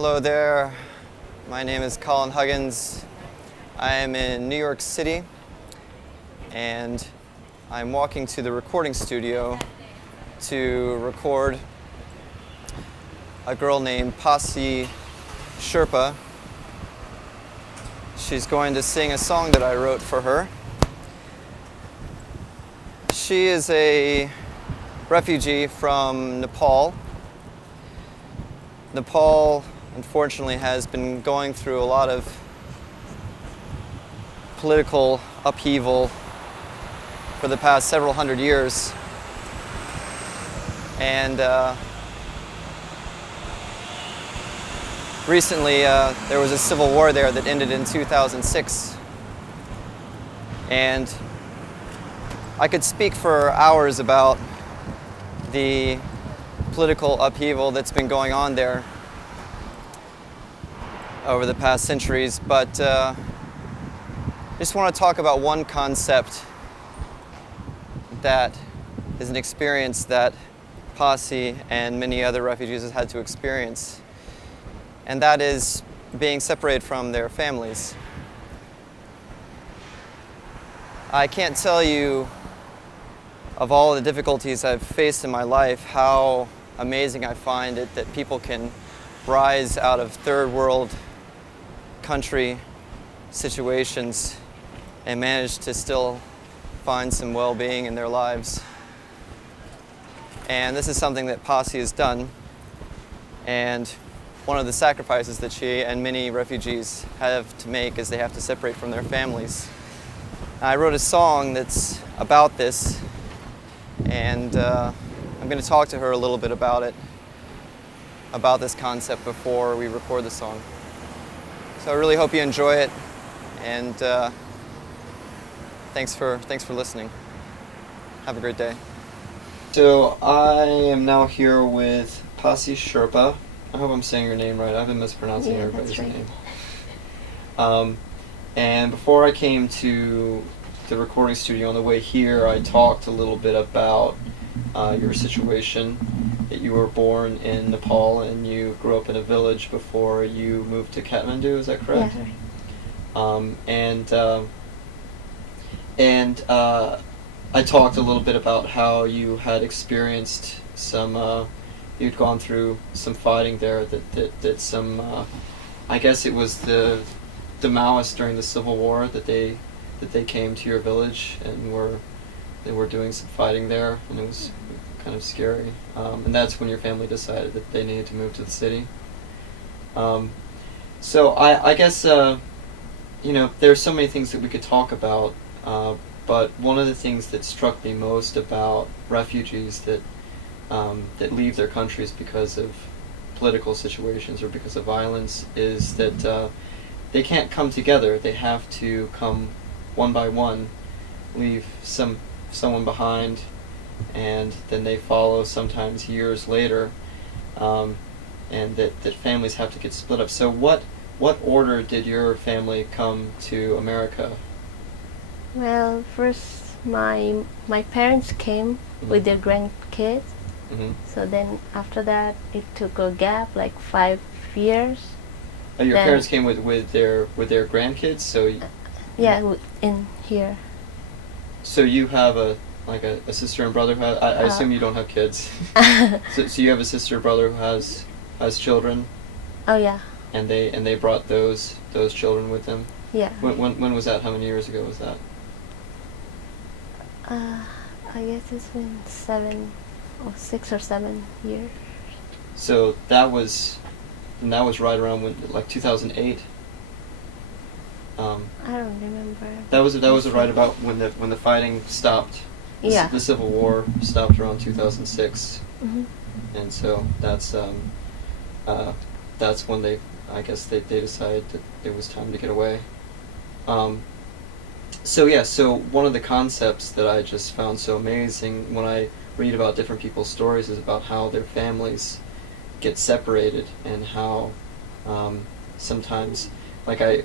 Hello there, my name is Colin Huggins. I am in New York City and I'm walking to the recording studio to record a girl named Pasi Sherpa. She's going to sing a song that I wrote for her. She is a refugee from Nepal. Nepal, unfortunately, has been going through a lot of political upheaval for the past several hundred years. And recently, there was a civil war there that ended in 2006. And I could speak for hours about the political upheaval that's been going on there over the past centuries, but I just want to talk about one concept that is an experience that Pasi and many other refugees have had to experience, and that is being separated from their families. I can't tell you, of all the difficulties I've faced in my life, how amazing I find it that people can rise out of third world country situations and manage to still find some well-being in their lives. And this is something that Pasi has done, and one of the sacrifices that she and many refugees have to make is they have to separate from their families. I wrote a song that's about this, and I'm going to talk to her a little bit about it, about this concept before we record the song. So I really hope you enjoy it, and thanks for listening. Have a great day. So I am now here with Pasi Sherpa. I hope I'm saying your name right. I've been mispronouncing everybody's name. And before I came to the recording studio on the way here, I talked a little bit about your situation, that you were born in Nepal and you grew up in a village before you moved to Kathmandu, is that correct? Yeah. I talked a little bit about how you had experienced some, you'd gone through some fighting there, that some, I guess it was the Maoists during the Civil War that they came to your village and they were doing some fighting there, and it was kind of scary. And that's when your family decided that they needed to move to the city. So I guess there's so many things that we could talk about, but one of the things that struck me most about refugees that leave their countries because of political situations or because of violence is that they can't come together. They have to come one by one, leave someone behind, and then they follow sometimes years later, and that families have to get split up. So what order did your family come to America? Well, first my parents came with their grandkids. Mm-hmm. So then after that it took a gap like 5 years. Your parents came with their grandkids, so in here. So you have a sister and brother who I assume you don't have kids. so you have a sister or brother who has children. Oh yeah. And they brought those children with them. Yeah. When was that? How many years ago was that? I guess it's been 6 or 7 years. So that was right around when, like 2008. I don't remember. That was right about when the fighting stopped. Yeah. The Civil War stopped around 2006. Mm-hmm. And so that's when they decided that it was time to get away. So one of the concepts that I just found so amazing when I read about different people's stories is about how their families get separated and how sometimes, like I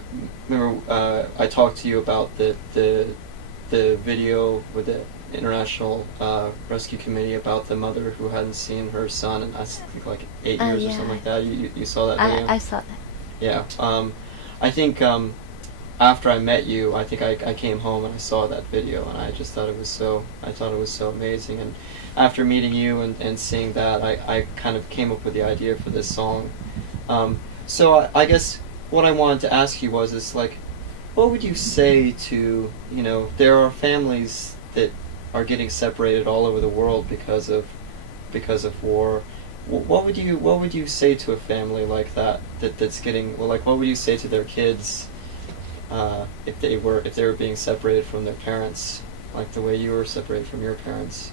remember I talked to you about the video with international rescue committee about the mother who hadn't seen her son in I think like 8 years or Yeah. something like that. You saw that video? I saw that. Yeah. I think after I met you, I think I came home and I saw that video, and I just thought it was so amazing. And after meeting you and seeing that, I kind of came up with the idea for this song. So I guess what I wanted to ask you is like, what would you say to, there are families that are getting separated all over the world because of war. What would you say to a family like that's getting, well, like, what would you say to their kids if they were being separated from their parents, like the way you were separated from your parents?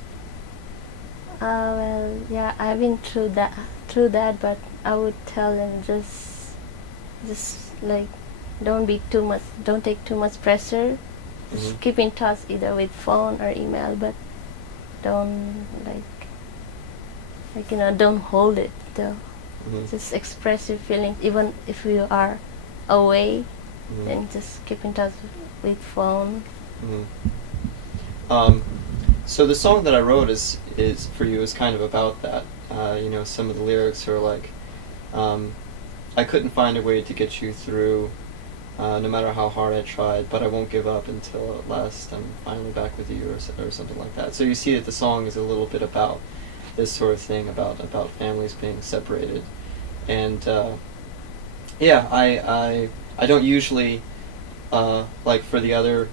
Well, yeah, I've been through that, but I would tell them just like, don't take too much pressure. Just keep in touch either with phone or email, but don't don't hold it though. Just express your feelings, even if you are away. Then just keep in touch with phone. So the song that I wrote is for you is kind of about that. Some of the lyrics are like, I couldn't find a way to get you through, no matter how hard I tried, but I won't give up until at last I'm finally back with you, or something like that. So you see that the song is a little bit about this sort of thing, about families being separated. And yeah, I don't usually like for the other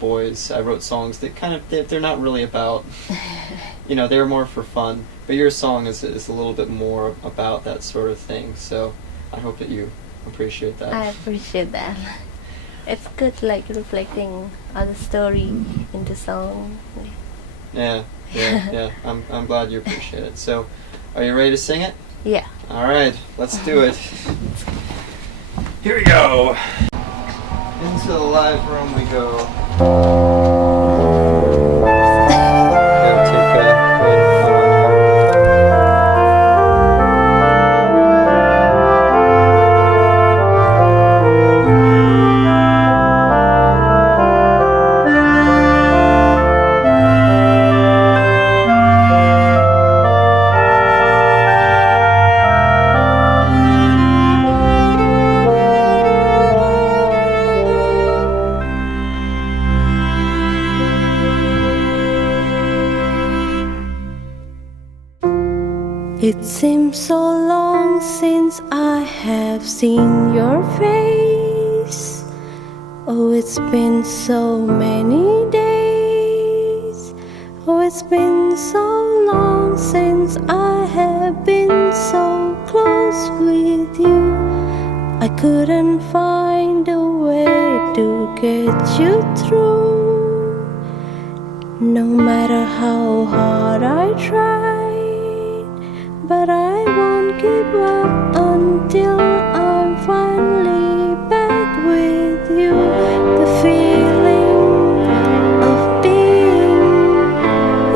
boys. I wrote songs that kind of they're not really about, they're more for fun. But your song is a little bit more about that sort of thing. So I hope that you appreciate that. I appreciate that. It's good, like reflecting on the story in the song. Yeah. I'm glad you appreciate it. So, are you ready to sing it? Yeah. All right, let's do it. Here we go. Into the live room we go. It seems so long since I have seen your face. Oh, it's been so many days. Oh, it's been so long since I have been so close with you. I couldn't find a way to get you through. No matter how hard I tried, but I won't give up until I'm finally back with you. The feeling of being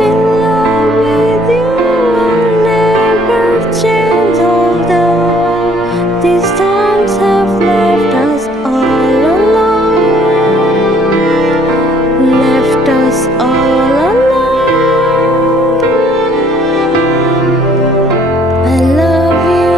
in love with you will never change, although these times have left us all alone, left us all alone. I love you.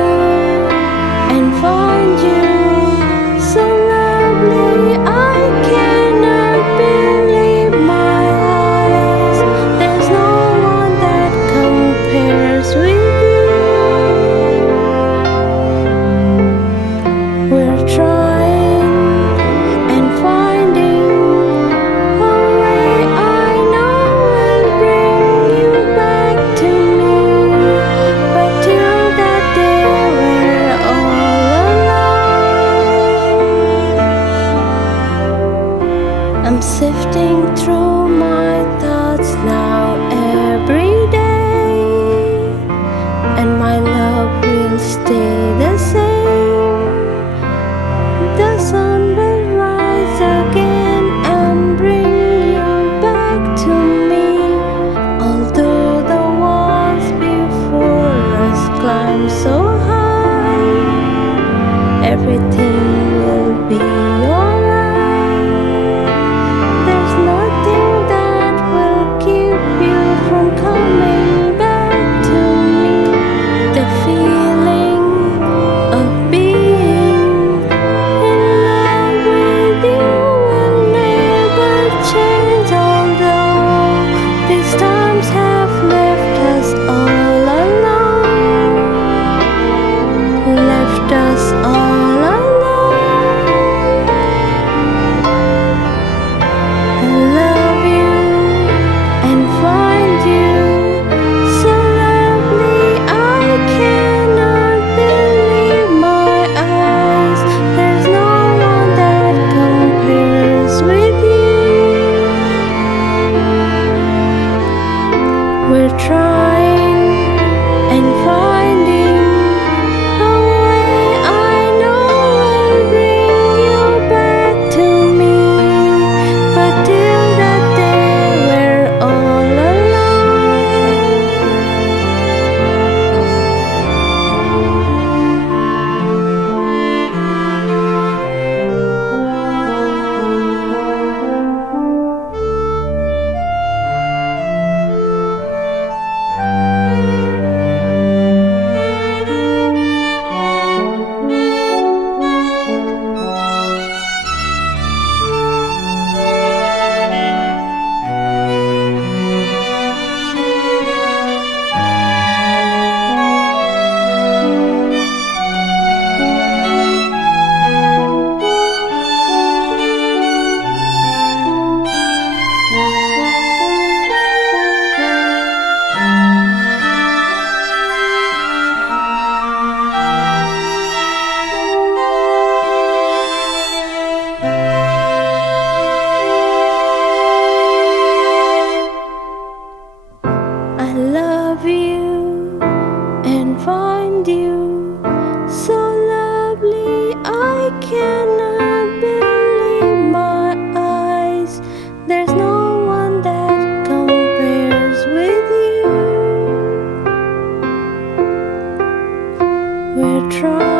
We're trying